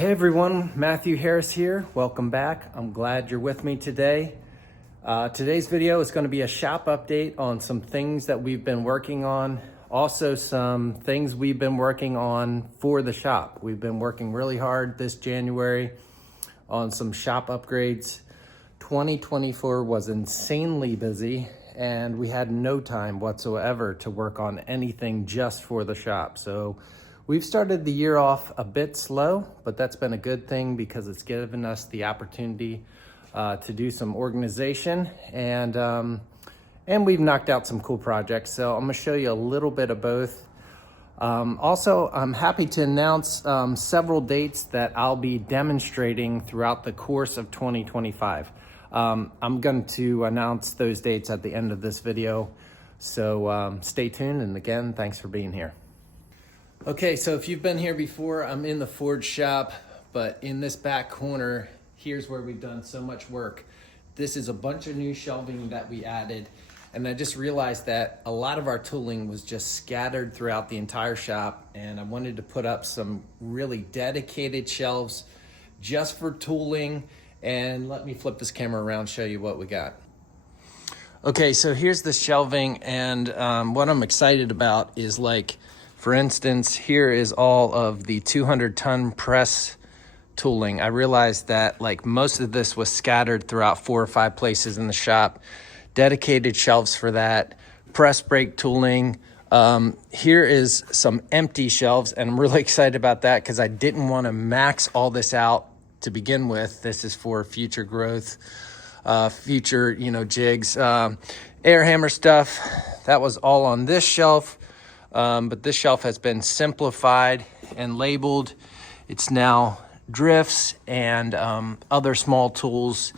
Hey everyone, Matthew Harris here. Welcome back. I'm glad you're with me today. Today's video is going to be a shop update on some things that we've been working on. Also some things we've been working on for the shop. We've been working really hard this January on some shop upgrades. 2024 was insanely busy and we had no time whatsoever to work on anything just for the shop. So we've started the year off a bit slow, but that's been a good thing because it's given us the opportunity to do some organization and we've knocked out some cool projects. So I'm gonna show you a little bit of both. Also, I'm happy to announce several dates that I'll be demonstrating throughout the course of 2025. I'm going to announce those dates at the end of this video. So stay tuned. And again, thanks for being here. Okay, so if you've been here before, I'm in the forge shop, but in this back corner, here's where we've done so much work. This is a bunch of new shelving that we added, and I just realized that a lot of our tooling was just scattered throughout the entire shop, and I wanted to put up some really dedicated shelves just for tooling. And let me flip this camera around, show you what we got. Okay, so here's the shelving, and what I'm excited about is, like, for instance, here is all of the 200-ton press tooling. I realized that like most of this was scattered throughout 4 or 5 places in the shop. Dedicated shelves for that, press brake tooling. Here is some empty shelves, and I'm really excited about that because I didn't want to max all this out to begin with. This is for future growth, future, jigs, air hammer stuff. That was all on this shelf. But this shelf has been simplified and labeled. It's now drifts and other small tools.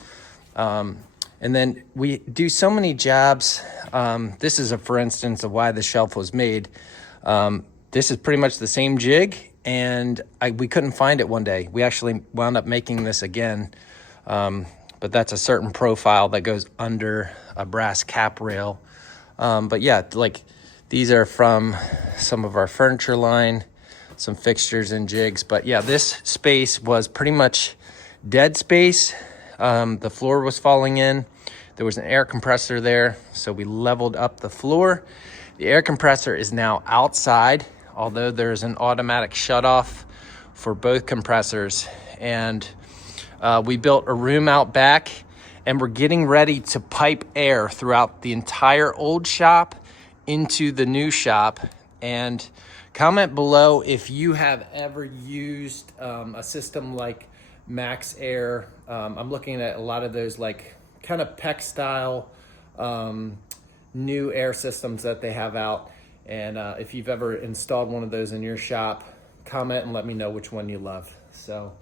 And then we do so many jobs. This is for instance of why the shelf was made. This is pretty much the same jig, and we couldn't find it one day. We actually wound up making this again. But that's a certain profile that goes under a brass cap rail. But yeah, like, these are from some of our furniture line, some fixtures and jigs. But yeah, this space was pretty much dead space. The floor was falling in. There was an air compressor there, so we leveled up the floor. The air compressor is now outside, although there's an automatic shutoff for both compressors. And we built a room out back, and we're getting ready to pipe air throughout the entire old shop into the new shop. And comment below if you have ever used a system like Max Air. I'm looking at a lot of those like kind of PEC style new air systems that they have out. And if you've ever installed one of those in your shop, comment and let me know which one you love. So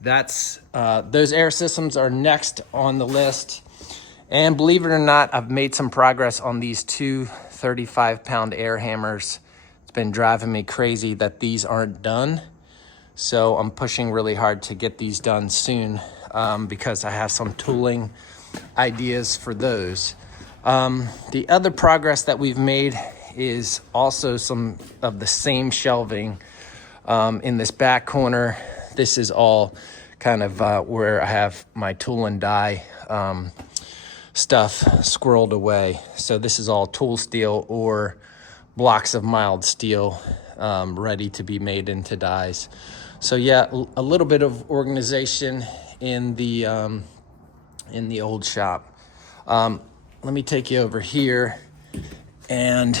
that's those air systems are next on the list. And believe it or not, I've made some progress on these 2 35-pound air hammers. It's been driving me crazy that these aren't done. So I'm pushing really hard to get these done soon because I have some tooling ideas for those. The other progress that we've made is also some of the same shelving in this back corner. This is all kind of where I have my tool and die stuff squirreled away. So this is all tool steel or blocks of mild steel ready to be made into dies. So yeah, a little bit of organization in the old shop. Let me take you over here, and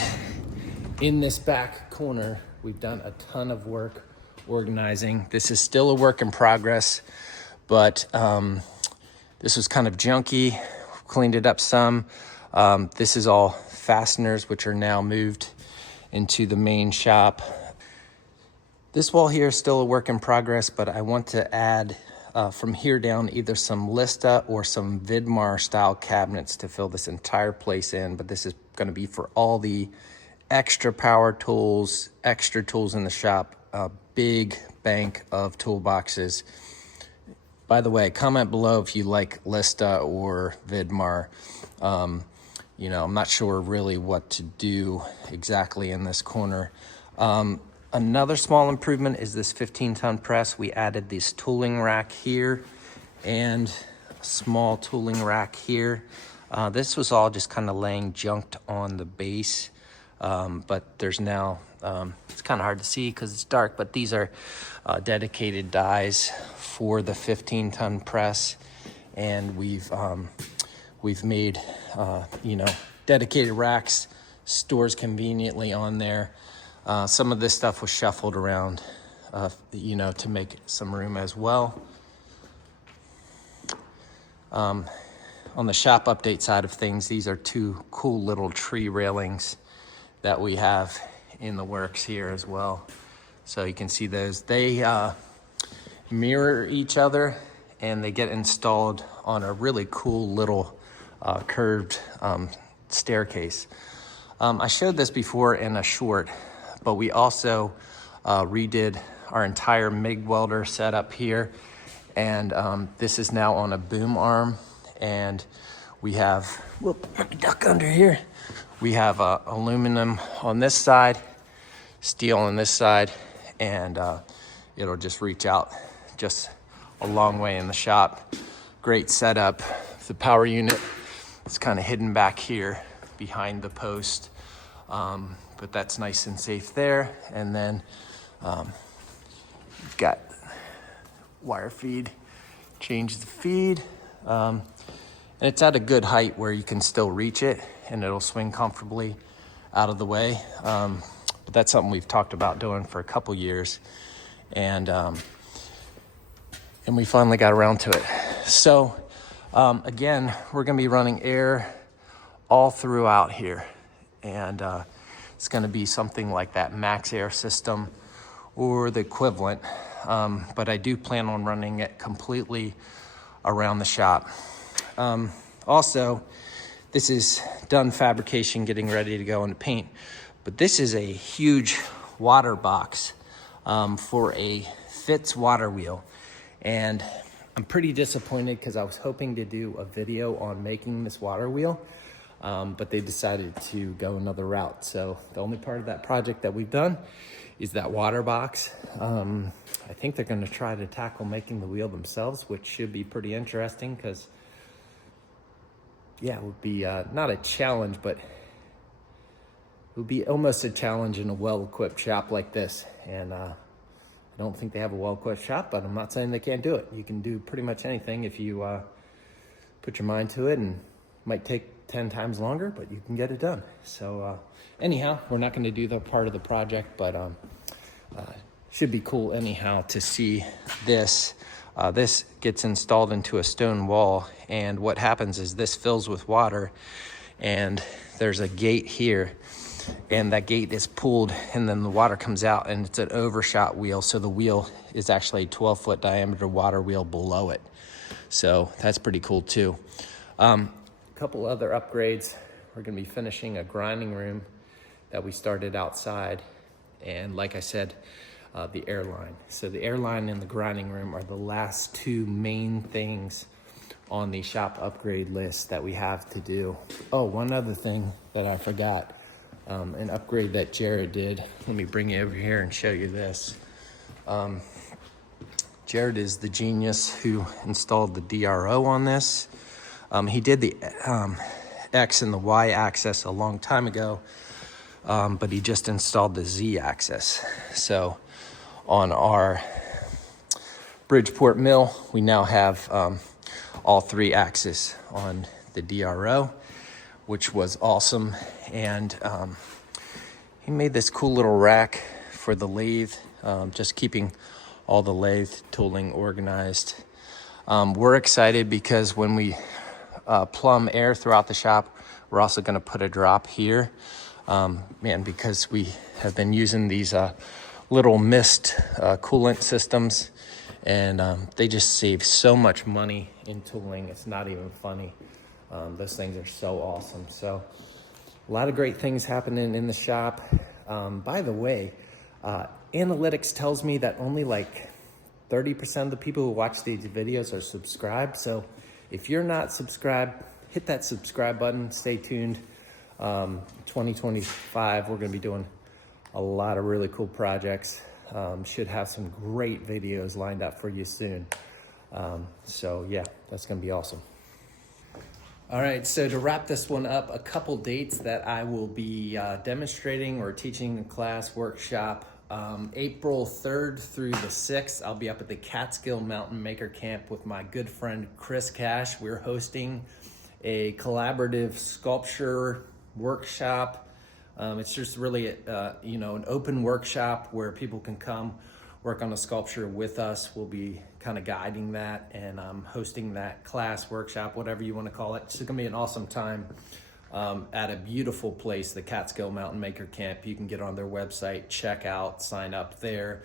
in this back corner we've done a ton of work organizing. This is still a work in progress, but this was kind of junky. Cleaned it up some. This is all fasteners, which are now moved into the main shop. This wall here is still a work in progress, but I want to add from here down either some Lista or some Vidmar style cabinets to fill this entire place in. But this is going to be for all the extra power tools, extra tools in the shop, a big bank of toolboxes. By the way, comment below if you like Lista or Vidmar. I'm not sure really what to do exactly in this corner. Another small improvement is this 15-ton press. We added this tooling rack here and a small tooling rack here. This was all just kind of laying junked on the base, but there's now, it's kind of hard to see because it's dark, but these are dedicated dies for the 15-ton press. And we've made, you know, dedicated racks, stores conveniently on there. Some of this stuff was shuffled around, you know, to make some room as well. On the shop update side of things, these are two cool little tree railings that we have in the works here as well. So you can see those. They mirror each other and they get installed on a really cool little curved staircase. I showed this before in a short, but we also redid our entire MIG welder setup here. And this is now on a boom arm. And we have, whoop, let me duck under here. We have aluminum on this side, steel on this side, and it'll just reach out just a long way in the shop. Great setup. The power unit is kind of hidden back here behind the post. But that's nice and safe there. And then you've got wire feed, change the feed. And it's at a good height where you can still reach it and it'll swing comfortably out of the way. But that's something we've talked about doing for a couple years. And we finally got around to it. So again, we're gonna be running air all throughout here. And it's going to be something like that max air system or the equivalent. But I do plan on running it completely around the shop. Also, this is done fabrication, getting ready to go into paint. But this is a huge water box for a Fitz water wheel. And I'm pretty disappointed because I was hoping to do a video on making this water wheel. But they decided to go another route. So the only part of that project that we've done is that water box. I think they're gonna try to tackle making the wheel themselves, which should be pretty interesting because, yeah, it would be not a challenge, but it would be almost a challenge in a well-equipped shop like this. And I don't think they have a well-equipped shop, but I'm not saying they can't do it. You can do pretty much anything if you put your mind to it, and might take 10 times longer, but you can get it done. So anyhow, we're not going to do that part of the project, but should be cool anyhow to see this. This gets installed into a stone wall, and what happens is this fills with water, and there's a gate here, and that gate is pulled, and then the water comes out, and it's an overshot wheel, so the wheel is actually a 12-foot diameter water wheel below it. So that's pretty cool too. Couple other upgrades. We're going to be finishing a grinding room that we started outside, and like I said, the airline. So the airline and the grinding room are the last two main things on the shop upgrade list that we have to do. Oh, one other thing that I forgot, an upgrade that Jared did. Let me bring you over here and show you this. Jared is the genius who installed the DRO on this. He did the X and the Y axis a long time ago, but he just installed the Z axis. So on our Bridgeport mill, we now have all three axes on the DRO, which was awesome. And he made this cool little rack for the lathe, just keeping all the lathe tooling organized. We're excited because when we plumb air throughout the shop, we're also going to put a drop here, because we have been using these little mist coolant systems, and they just save so much money in tooling. It's not even funny. Those things are so awesome. So a lot of great things happening in the shop. By the way, analytics tells me that only like 30% of the people who watch these videos are subscribed. So if you're not subscribed, hit that subscribe button. Stay tuned. 2025, we're going to be doing a lot of really cool projects. Should have some great videos lined up for you soon. So yeah, that's gonna be awesome. All right, so to wrap this one up, a couple dates that I will be demonstrating or teaching a class workshop. April 3rd through the 6th, I'll be up at the Catskill Mountain Maker Camp with my good friend Chris Cash. We're hosting a collaborative sculpture workshop. It's just really an open workshop where people can come work on a sculpture with us. We'll be kind of guiding that, and hosting that class workshop, whatever you want to call it. It's gonna be an awesome time at a beautiful place, the Catskill Mountain Maker Camp. You can get on their website, check out, sign up there.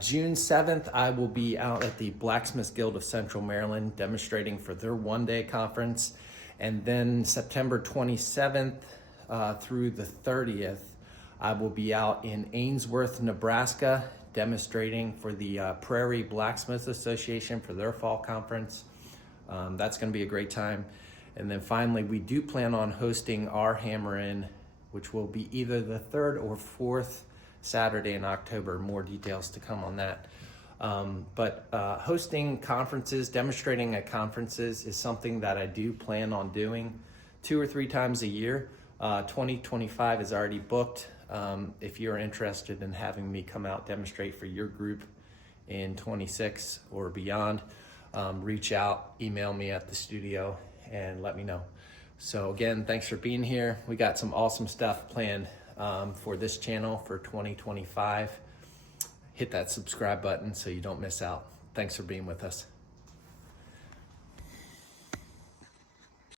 June 7th, I will be out at the Blacksmith Guild of Central Maryland demonstrating for their one-day conference. And then September 27th through the 30th, I will be out in Ainsworth, Nebraska, demonstrating for the Prairie Blacksmith Association for their fall conference. That's gonna be a great time. And then finally, we do plan on hosting our Hammer In, which will be either the 3rd or 4th Saturday in October. More details to come on that. But hosting conferences, demonstrating at conferences is something that I do plan on doing 2 or 3 times a year. 2025 is already booked. If you're interested in having me come out demonstrate for your group in 26 or beyond, reach out, email me at the studio and let me know. So again, thanks for being here. We got some awesome stuff planned for this channel for 2025. Hit that subscribe button so you don't miss out. Thanks for being with us.